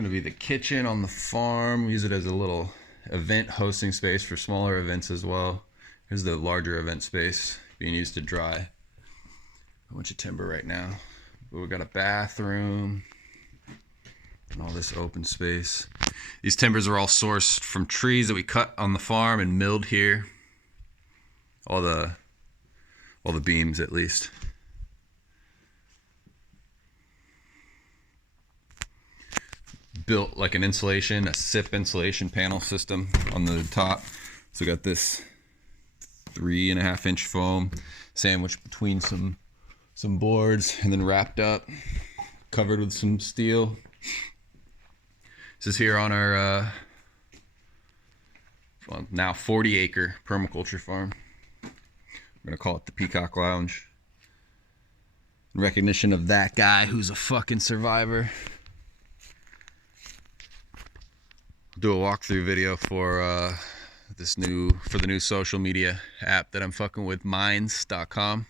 going to be the kitchen on the farm. We use it as a little event hosting space for smaller events as well. Here's the larger event space being used to dry a bunch of timber right now. But we've got a bathroom and all this open space. These timbers are all sourced from trees that we cut on the farm and milled here. All the beams, at least. Built like an insulation, a SIP insulation panel system on the top. So got this 3.5-inch foam sandwiched between some boards and then wrapped up, covered with some steel. This is here on our now 40-acre permaculture farm. We're gonna call it the Peacock Lounge in recognition of that guy who's a fucking survivor. Do a walkthrough video for the new social media app that I'm fucking with, minds.com.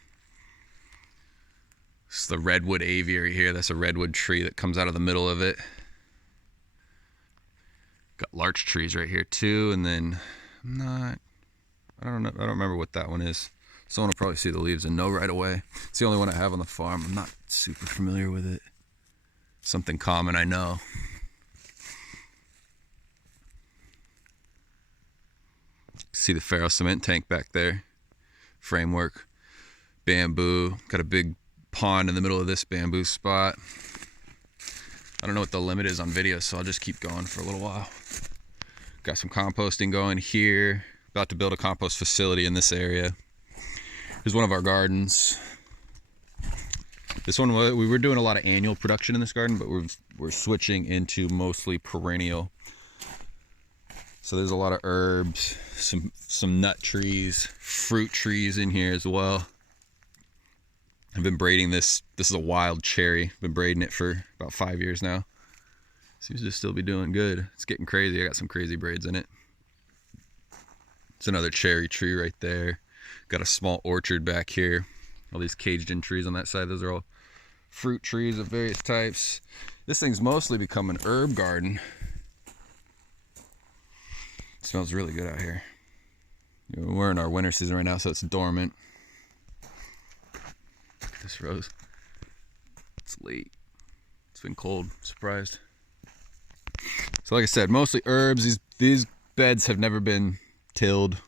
It's the redwood aviary here. That's a redwood tree that comes out of the middle of it. Got larch trees right here too, and then I don't remember what that one is. Someone will probably see the leaves and know right away. It's the only one I have on the farm. I'm not super familiar with it. Something common, I know. See the ferro cement tank back there. Framework, bamboo. Got a big pond in the middle of this bamboo spot. I don't know what the limit is on video, so I'll just keep going for a little while. Got some composting going here. About to build a compost facility in this area. Here's one of our gardens. This one, we were doing a lot of annual production in this garden, but we're switching into mostly perennial. So there's a lot of herbs, some nut trees, fruit trees in here as well. I've been braiding this. This is a wild cherry. I've been braiding it for about 5 years now. Seems to still be doing good. It's getting crazy. I got some crazy braids in it. It's another cherry tree right there. Got a small orchard back here. All these caged in trees on that side. Those are all fruit trees of various types. This thing's mostly become an herb garden. It smells really good out here. We're in our winter season right now, so it's dormant. Look at this rose. It's late. It's been cold. Surprised. So like I said, mostly herbs. These beds have never been tilled.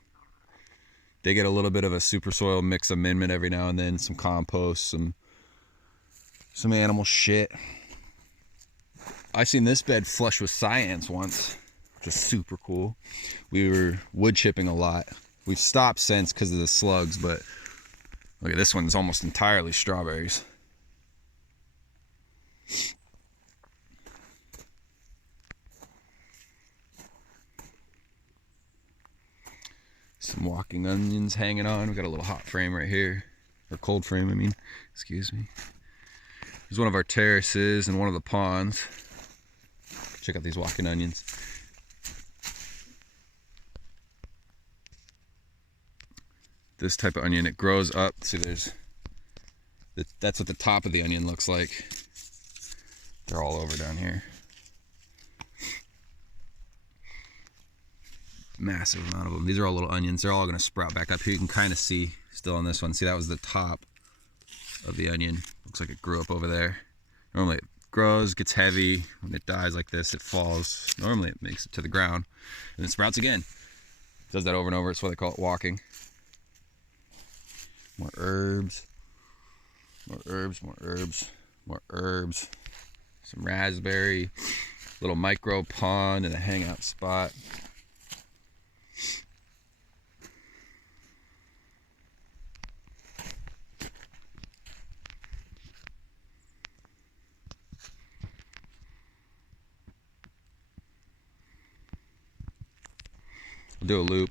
They get a little bit of a super soil mix amendment every now and then, some compost, some animal shit. I seen this bed flush with cyans once, which is super cool. We were wood chipping a lot. We've stopped since because of the slugs, but look at this one's almost entirely strawberries. Some walking onions hanging on. We got a little hot frame right here, or cold frame, I mean, excuse me. Here's one of our terraces and one of the ponds. Check out these walking onions. This type of onion, it grows up. See, that's what the top of the onion looks like. They're all over down here. Massive amount of them. These are all little onions. They're all going to sprout back up here. You can kind of see still on this one. See, that was the top of the onion. Looks like it grew up over there. Normally it grows, gets heavy. When it dies like this, it falls. Normally it makes it to the ground and then sprouts again. It does that over and over. That's why they call it walking. More herbs. More herbs, more herbs, more herbs. Some raspberry. Little micro pond and a hangout spot. I'll do a loop.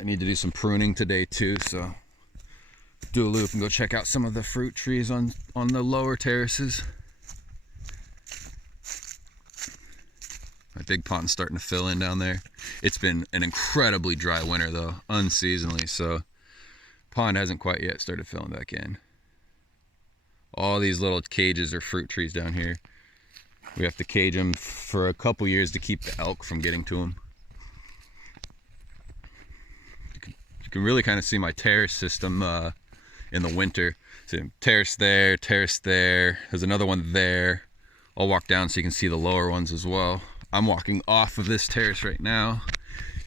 I need to do some pruning today too, so do a loop and go check out some of the fruit trees on the lower terraces. My big pond's starting to fill in down there. It's been an incredibly dry winter though, unseasonally, so pond hasn't quite yet started filling back in. All these little cages are fruit trees down here. We have to cage them for a couple years to keep the elk from getting to them. You can really kind of see my terrace system in the winter. So terrace there, there's another one there. I'll walk down so you can see the lower ones as well. I'm walking off of this terrace right now.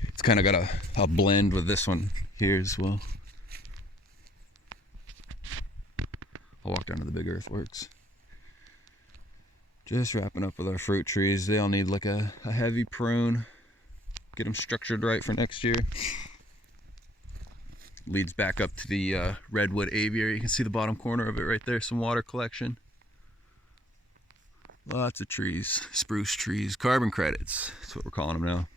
It's kind of got a blend with this one here as well. I'll walk down to the big earthworks. Just wrapping up with our fruit trees. They all need like a heavy prune. Get them structured right for next year. Leads back up to the redwood aviary. You can see the bottom corner of it right there. Some water collection. Lots of trees, spruce trees, carbon credits. That's what we're calling them now.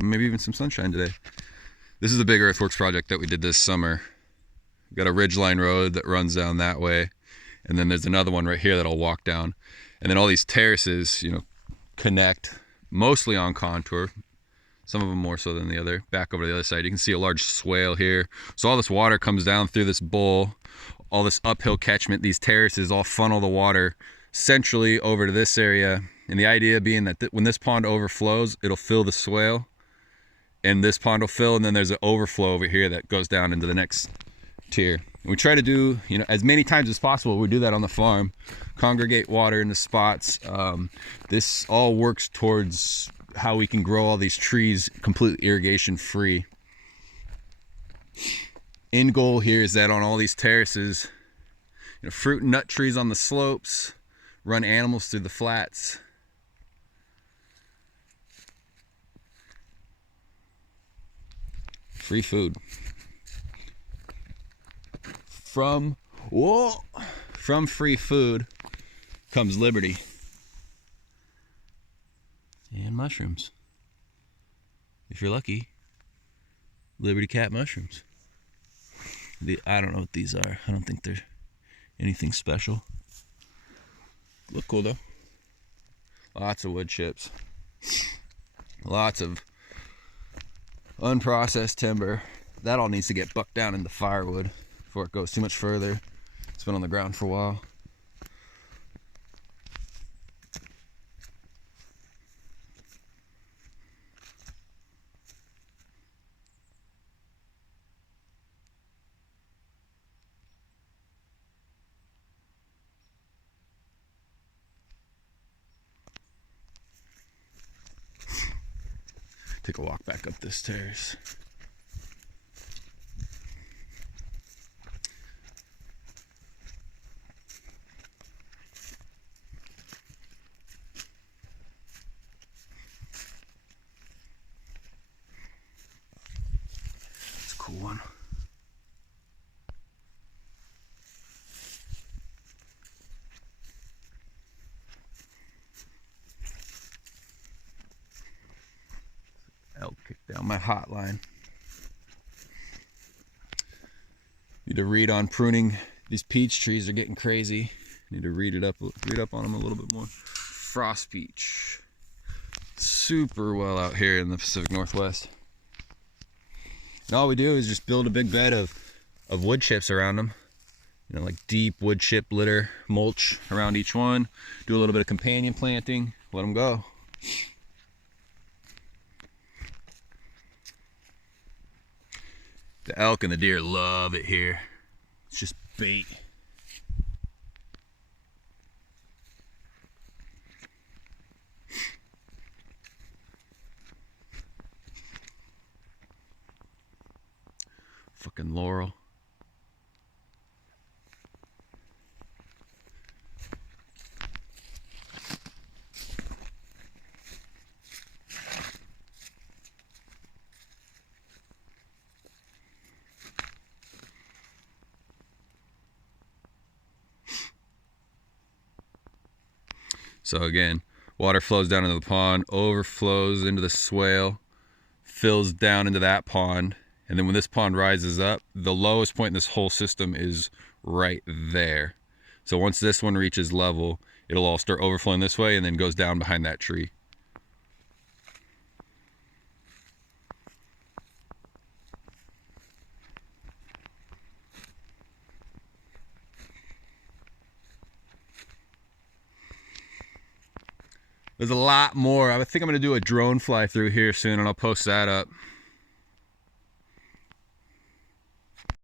Maybe even some sunshine today. This is the big earthworks project that we did this summer. We've got a ridgeline road that runs down that way. And then there's another one right here that I'll walk down. And then all these terraces, connect mostly on contour. Some of them more so than the other. Back over to the other side, you can see a large swale here. So all this water comes down through this bowl. All this uphill catchment, these terraces all funnel the water centrally over to this area. And the idea being that when this pond overflows, it'll fill the swale. And this pond will fill, and then there's an overflow over here that goes down into the next tier. And we try to do, as many times as possible, we do that on the farm. Congregate water in the spots. This all works towards how we can grow all these trees completely irrigation free. End goal here is that on all these terraces, fruit and nut trees on the slopes, run animals through the flats. Free food. From free food comes liberty. And mushrooms. If you're lucky, Liberty Cat mushrooms. I don't know what these are. I don't think they're anything special. Look cool though. Lots of wood chips. Lots of unprocessed timber. That all needs to get bucked down into firewood before it goes too much further. It's been on the ground for a while. Take a walk back up this terrace. It's a cool one. Elk kicked down my hotline. Need to read on pruning. These peach trees are getting crazy. Need to read up on them a little bit more. Frost peach. Super well out here in the Pacific Northwest. And all we do is just build a big bed of wood chips around them. Like deep wood chip litter, mulch around each one. Do a little bit of companion planting. Let them go. The elk and the deer love it here. It's just bait. Fucking laurel. So again, water flows down into the pond, overflows into the swale, fills down into that pond, and then when this pond rises up, the lowest point in this whole system is right there. So once this one reaches level, it'll all start overflowing this way and then goes down behind that tree. There's a lot more. I think I'm gonna do a drone fly through here soon, and I'll post that up.